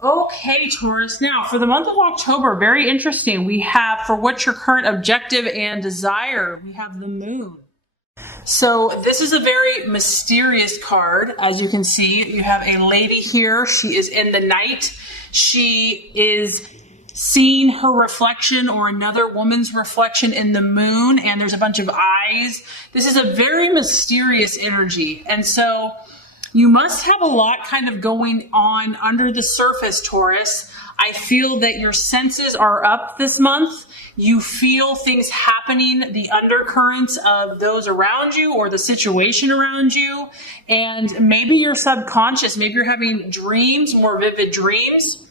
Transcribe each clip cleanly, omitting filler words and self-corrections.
Okay, Taurus. Now, for the month of October, very interesting. We have, for what's your current objective and desire, we have the moon. So this is a very mysterious card. As you can see, you have a lady here. She is in the night. She is seeing her reflection or another woman's reflection in the moon, and there's a bunch of eyes. This is a very mysterious energy. And so you must have a lot kind of going on under the surface, Taurus. I feel that your senses are up this month. You feel things happening, the undercurrents of those around you or the situation around you. And maybe you're subconscious. Maybe you're having dreams, more vivid dreams.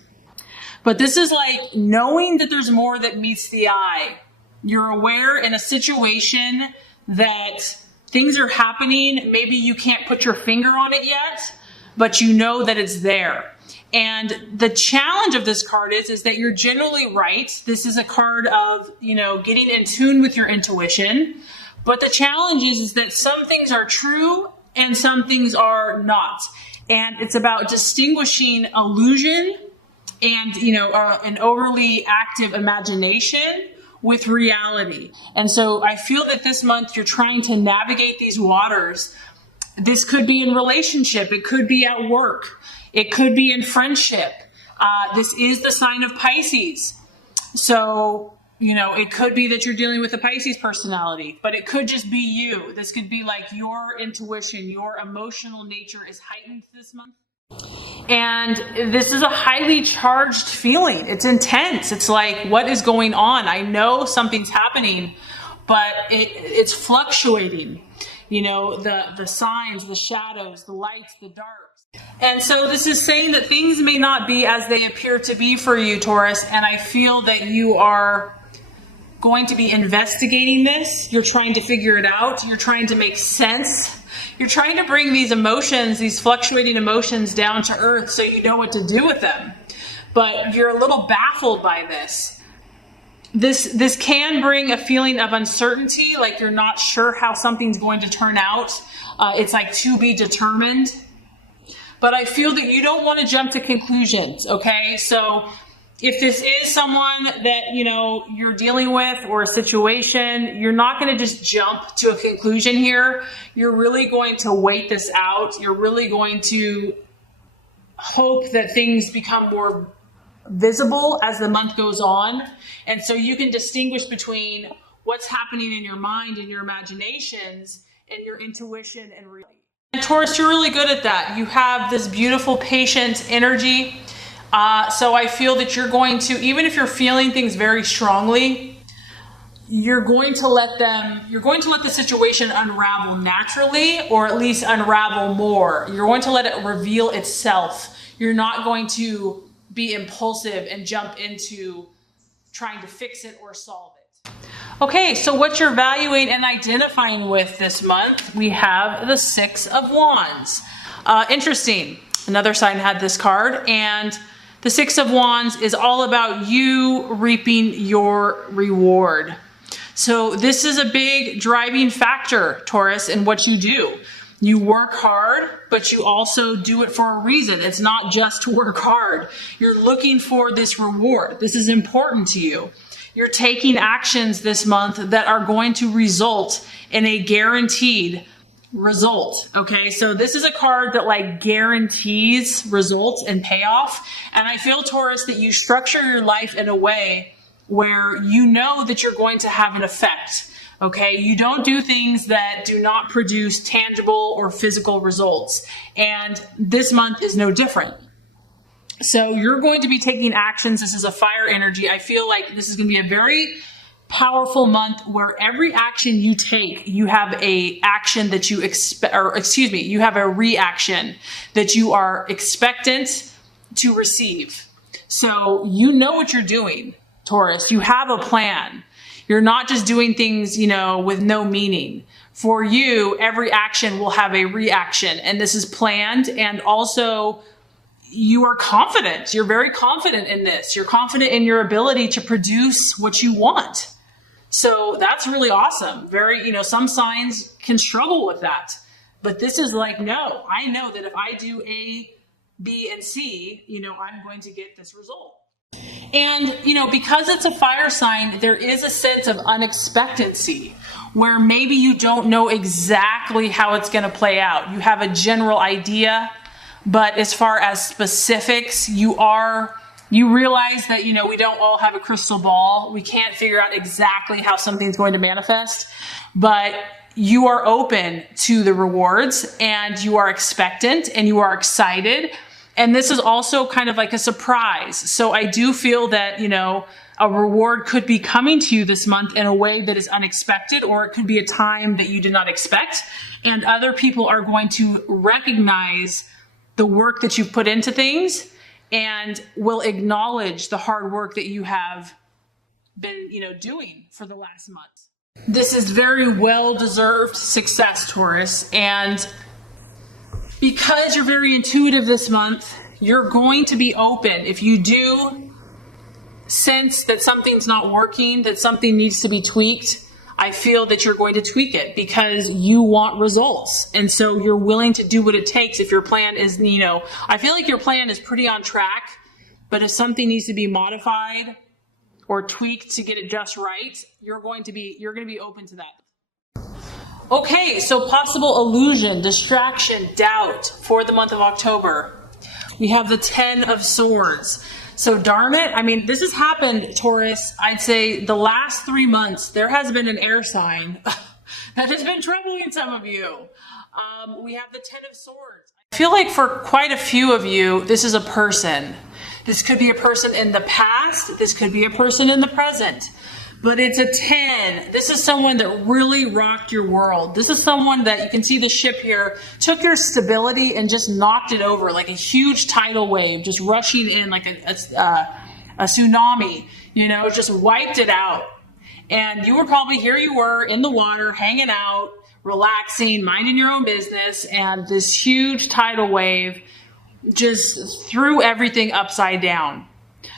But this is like knowing that there's more that meets the eye. You're aware in a situation that things are happening. Maybe you can't put your finger on it yet, but you know that it's there. And the challenge of this card is that you're generally right. This is a card of, getting in tune with your intuition. But the challenge is that some things are true and some things are not. And it's about distinguishing illusion and, an overly active imagination with reality. And so I feel that this month you're trying to navigate these waters. This could be in relationship. It could be at work. It could be in friendship. This is the sign of Pisces. So, it could be that you're dealing with a Pisces personality, but it could just be you. This could be like your intuition, your emotional nature is heightened this month. And this is a highly charged feeling. It's intense. It's like, what is going on? I know something's happening, but it's fluctuating. The signs, the shadows, the lights, the darks. And so this is saying that things may not be as they appear to be for you, Taurus. And I feel that you are going to be investigating this. You're trying to figure it out. You're trying to make sense. You're trying to bring these emotions, these fluctuating emotions down to earth so you know what to do with them. But you're a little baffled by this. This can bring a feeling of uncertainty, like you're not sure how something's going to turn out. It's like to be determined. But I feel that you don't want to jump to conclusions, okay? So if this is someone that, you're dealing with or a situation, you're not going to just jump to a conclusion here. You're really going to wait this out. You're really going to hope that things become more visible as the month goes on. And so you can distinguish between what's happening in your mind and your imaginations and your intuition and reality. And Taurus, you're really good at that. You have this beautiful, patient energy. So I feel that you're going to, even if you're feeling things very strongly, you're going to let the situation unravel naturally, or at least unravel more. You're going to let it reveal itself. You're not going to be impulsive and jump into trying to fix it or solve it. Okay, so what you're valuing and identifying with this month, we have the Six of Wands. Interesting. Another sign had this card, and the Six of Wands is all about you reaping your reward. So this is a big driving factor, Taurus, in what you do. You work hard, but you also do it for a reason. It's not just to work hard. You're looking for this reward. This is important to you. You're taking actions this month that are going to result in a guaranteed result. Okay, so this is a card that guarantees results and payoff. And I feel, Taurus, that you structure your life in a way where you know that you're going to have an effect. Okay, you don't do things that do not produce tangible or physical results. And this month is no different. So you're going to be taking actions. This is a fire energy. I feel like this is going to be a very powerful month where every action you take, you have a action that you you have a reaction that you are expectant to receive. So you know what you're doing, Taurus. You have a plan. You're not just doing things, with no meaning. For you, every action will have a reaction, and this is planned. And also, you are confident. You're very confident in this. You're confident in your ability to produce what you want. So that's really awesome. Some signs can struggle with that, but this is like, no, I know that if I do A, B, and C, I'm going to get this result. And, because it's a fire sign, there is a sense of unexpectancy where maybe you don't know exactly how it's going to play out. You have a general idea, but as far as specifics, you realize that, we don't all have a crystal ball. We can't figure out exactly how something's going to manifest, but you are open to the rewards and you are expectant and you are excited. And this is also kind of like a surprise. So I do feel that, a reward could be coming to you this month in a way that is unexpected, or it could be a time that you did not expect. And other people are going to recognize the work that you've put into things and will acknowledge the hard work that you have been, doing for the last month. This is very well-deserved success, Taurus. And because you're very intuitive this month, you're going to be open. If you do sense that something's not working, that something needs to be tweaked, I feel that you're going to tweak it because you want results. And so you're willing to do what it takes. If your plan is, I feel like your plan is pretty on track, but if something needs to be modified or tweaked to get it just right, you're going to be open to that. Okay, so possible illusion, distraction, doubt for the month of October. We have the 10 of Swords. So darn it, this has happened, Taurus. I'd say the last 3 months, there has been an air sign that has been troubling some of you. We have the 10 of Swords. I feel like for quite a few of you, this is a person. This could be a person in the past. This could be a person in the present. But it's a 10. This is someone that really rocked your world. This is someone that, you can see the ship here, took your stability and just knocked it over like a huge tidal wave, just rushing in like a tsunami, just wiped it out. And you were probably, here you were in the water, hanging out, relaxing, minding your own business, and this huge tidal wave just threw everything upside down.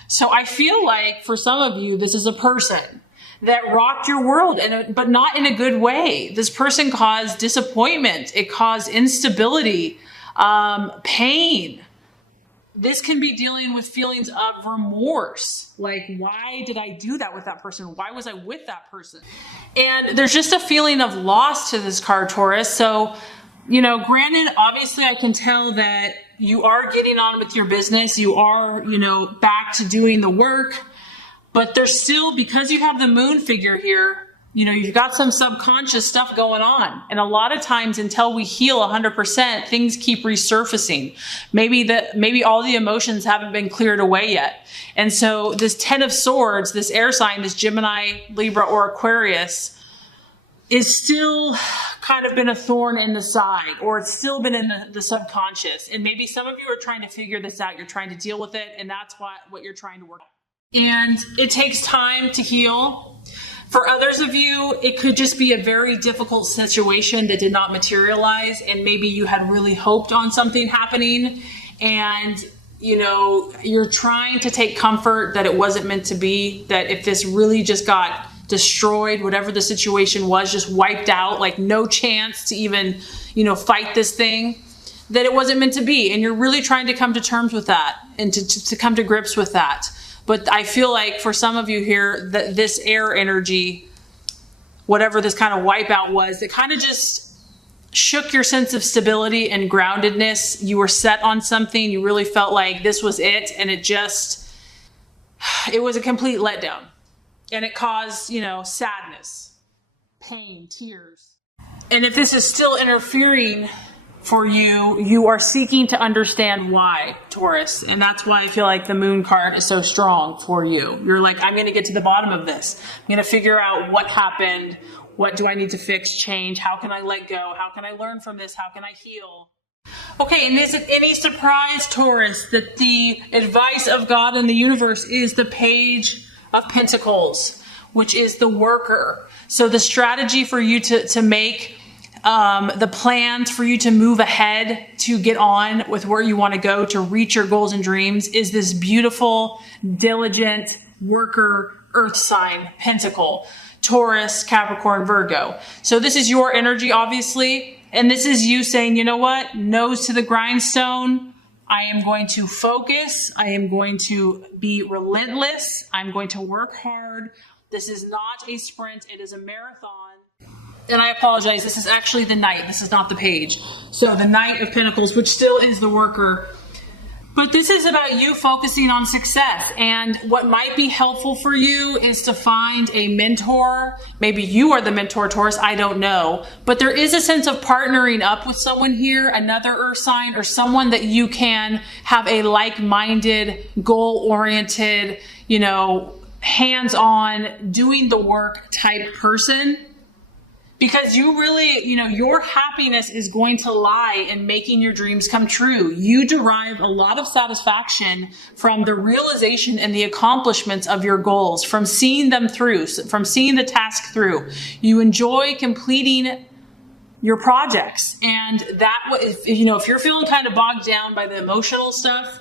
So I feel like for some of you, this is a person that rocked your world, but not in a good way. This person caused disappointment. It caused instability, pain. This can be dealing with feelings of remorse. Like, why did I do that with that person? Why was I with that person? And there's just a feeling of loss to this card, Taurus. So, granted, obviously I can tell that you are getting on with your business. You are, back to doing the work. But there's still, because you have the moon figure here, you've got some subconscious stuff going on. And a lot of times until we heal 100%, things keep resurfacing. Maybe all the emotions haven't been cleared away yet. And so this 10 of Swords, this air sign, this Gemini, Libra, or Aquarius, is still kind of been a thorn in the side, or it's still been in the subconscious. And maybe some of you are trying to figure this out. You're trying to deal with it. And that's what you're trying to work on. And it takes time to heal. For others of you, it could just be a very difficult situation that did not materialize. And maybe you had really hoped on something happening. And, you're trying to take comfort that it wasn't meant to be. That if this really just got destroyed, whatever the situation was, just wiped out, like no chance to even, fight this thing, that it wasn't meant to be. And you're really trying to come to terms with that and to come to grips with that. But I feel like for some of you here, that this air energy, whatever this kind of wipeout was, that kind of just shook your sense of stability and groundedness. You were set on something. You really felt like this was it. And it was a complete letdown. And it caused, sadness, pain, tears. And if this is still interfering for you, you are seeking to understand why, Taurus. And that's why I feel like the moon card is so strong for you. You're like, I'm going to get to the bottom of this. I'm going to figure out what happened. What do I need to fix, change? How can I let go? How can I learn from this? How can I heal? Okay, and is it any surprise, Taurus, that the advice of God and the universe is the Page of Pentacles, which is the worker. So the strategy for you to make the plans for you to move ahead, to get on with where you want to go, to reach your goals and dreams, is this beautiful, diligent worker earth sign pentacle, Taurus, Capricorn, Virgo. So this is your energy, obviously. And this is you saying, you know what? Nose to the grindstone. I am going to focus. I am going to be relentless. I'm going to work hard. This is not a sprint. It is a marathon. And I apologize. This is actually the Knight. This is not the page. So the Knight of Pentacles, which still is the worker. But this is about you focusing on success. And what might be helpful for you is to find a mentor. Maybe you are the mentor, Taurus. I don't know. But there is a sense of partnering up with someone here, another earth sign, or someone that you can have a like-minded, goal-oriented, hands-on, doing the work type person. Because you really, your happiness is going to lie in making your dreams come true. You derive a lot of satisfaction from the realization and the accomplishments of your goals, from seeing them through, from seeing the task through. You enjoy completing your projects. And that, if you're feeling kind of bogged down by the emotional stuff,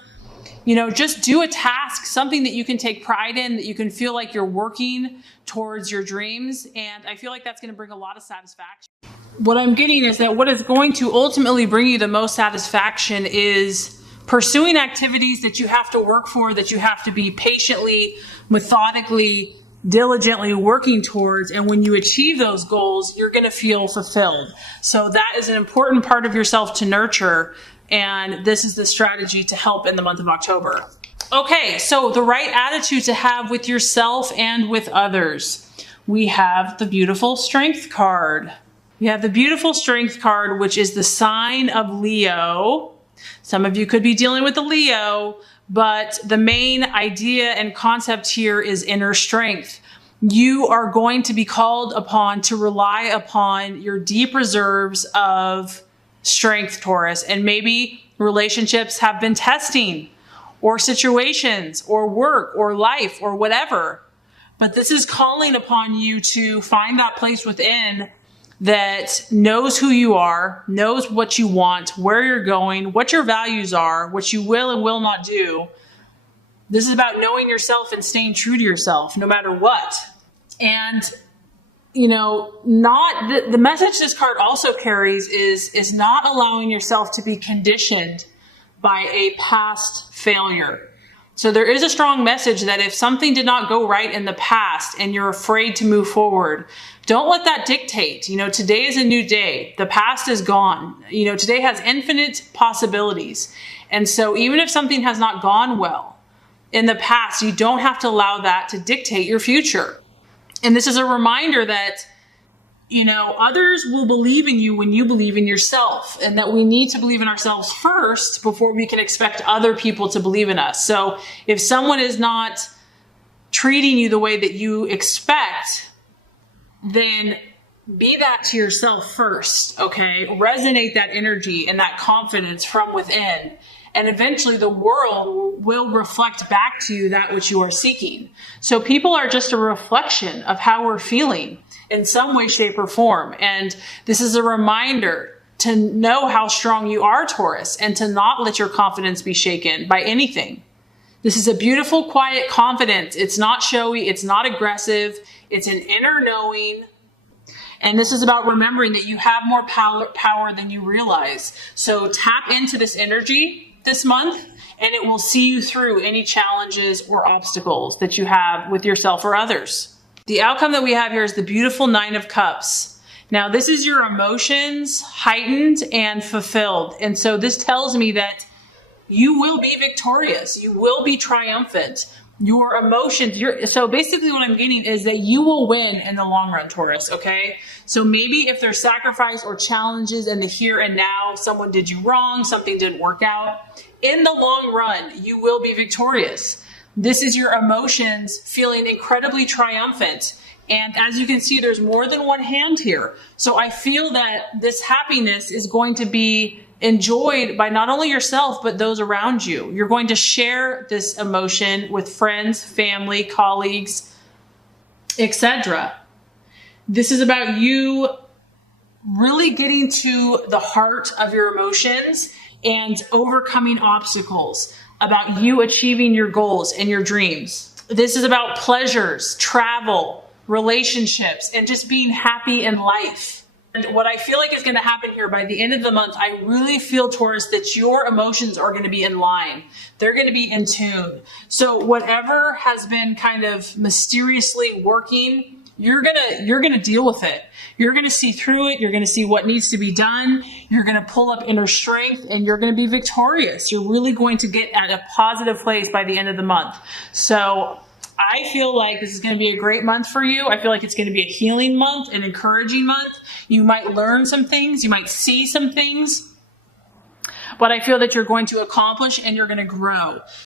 just do a task, something that you can take pride in, that you can feel like you're working towards your dreams. And I feel like that's going to bring a lot of satisfaction. What I'm getting is that what is going to ultimately bring you the most satisfaction is pursuing activities that you have to work for, that you have to be patiently, methodically, diligently working towards. And when you achieve those goals, you're going to feel fulfilled. So that is an important part of yourself to nurture. And this is the strategy to help in the month of October. Okay, so the right attitude to have with yourself and with others. We have the beautiful Strength card. We have the beautiful Strength card, which is the sign of Leo. Some of you could be dealing with the Leo, but the main idea and concept here is inner strength. You are going to be called upon to rely upon your deep reserves of strength, Taurus. And maybe relationships have been testing, or situations, or work, or life, or whatever. But this is calling upon you to find that place within that knows who you are, knows what you want, where you're going, what your values are, what you will and will not do. This is about knowing yourself and staying true to yourself, no matter what. And the message this card also carries is not allowing yourself to be conditioned by a past failure. So there is a strong message that if something did not go right in the past and you're afraid to move forward, don't let that dictate. Today is a new day. The past is gone. Today has infinite possibilities. And so even if something has not gone well in the past, you don't have to allow that to dictate your future. And this is a reminder that, others will believe in you when you believe in yourself, and that we need to believe in ourselves first before we can expect other people to believe in us. So if someone is not treating you the way that you expect, then be that to yourself first, okay? Resonate that energy and that confidence from within. And eventually the world will reflect back to you that which you are seeking. So people are just a reflection of how we're feeling in some way, shape, or form. And this is a reminder to know how strong you are, Taurus, and to not let your confidence be shaken by anything. This is a beautiful, quiet confidence. It's not showy. It's not aggressive. It's an inner knowing. And this is about remembering that you have more power than you realize. So tap into this energy this month, and it will see you through any challenges or obstacles that you have with yourself or others. The outcome that we have here is the beautiful Nine of Cups. Now, this is your emotions heightened and fulfilled. And so this tells me that you will be victorious. You will be triumphant. Your emotions, so basically what I'm getting is that you will win in the long run, Taurus, okay? So maybe if there's sacrifice or challenges in the here and now, someone did you wrong, something didn't work out, in the long run, you will be victorious. This is your emotions feeling incredibly triumphant. And as you can see, there's more than one hand here. So I feel that this happiness is going to be enjoyed by not only yourself, but those around you. You're going to share this emotion with friends, family, colleagues, etc. This is about you really getting to the heart of your emotions and overcoming obstacles, about you achieving your goals and your dreams. This is about pleasures, travel, relationships, and just being happy in life. What I feel like is going to happen here by the end of the month, I really feel, Taurus, that your emotions are going to be in line. They're going to be in tune. So whatever has been kind of mysteriously working, you're going to deal with it. You're going to see through it. You're going to see what needs to be done. You're going to pull up inner strength and you're going to be victorious. You're really going to get at a positive place by the end of the month. So I feel like this is going to be a great month for you. I feel like it's going to be a healing month, an encouraging month. You might learn some things. You might see some things. But I feel that you're going to accomplish and you're going to grow.